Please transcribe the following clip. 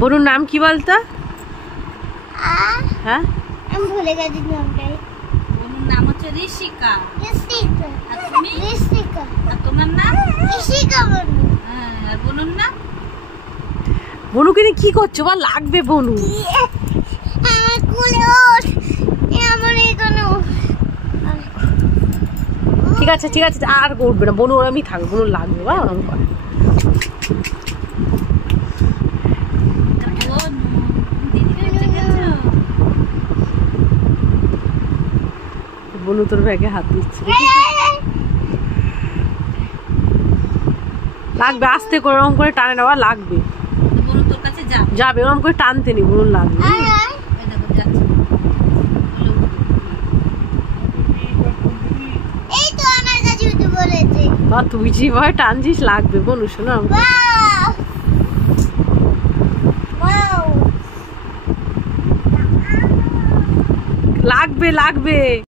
বনুর নাম কি বলতো? হ্যাঁ আমি ভুলে গেছি নামটাই। বনুর নাম হচ্ছে ঋষিকা। ঋষিকা। আর তুমি? ঋষিকা। আর তোমার নাম? ঋষিকা বনু। হ্যাঁ, আর বনুর নাম? বনুকে নিয়ে কি করছো? বা লাগবে বনু। আমার কোলে ওঠ। আমার এখানে ঠিক আছে ঠিক আছে, আর উঠবে না বনু, ওরমই থাকবে। বনু লাগবে বা ওরম করে। বনু তোর ব্যাগে হাত দিচ্ছে। লাগবে, আস্তে করে ওরম করে টানে নেওয়া লাগবে। বনু তোর কাছে যা। যাবে ওরম করে টানতে নি, বনু লাগবে। এই দেখো যাচ্ছে। এই তো আমার কাছে উঠে বলেছে। বা তুই যেভাবে টানছিস লাগবে বনু, শোনা। ওয়াও ওয়াও লাগবে লাগবে।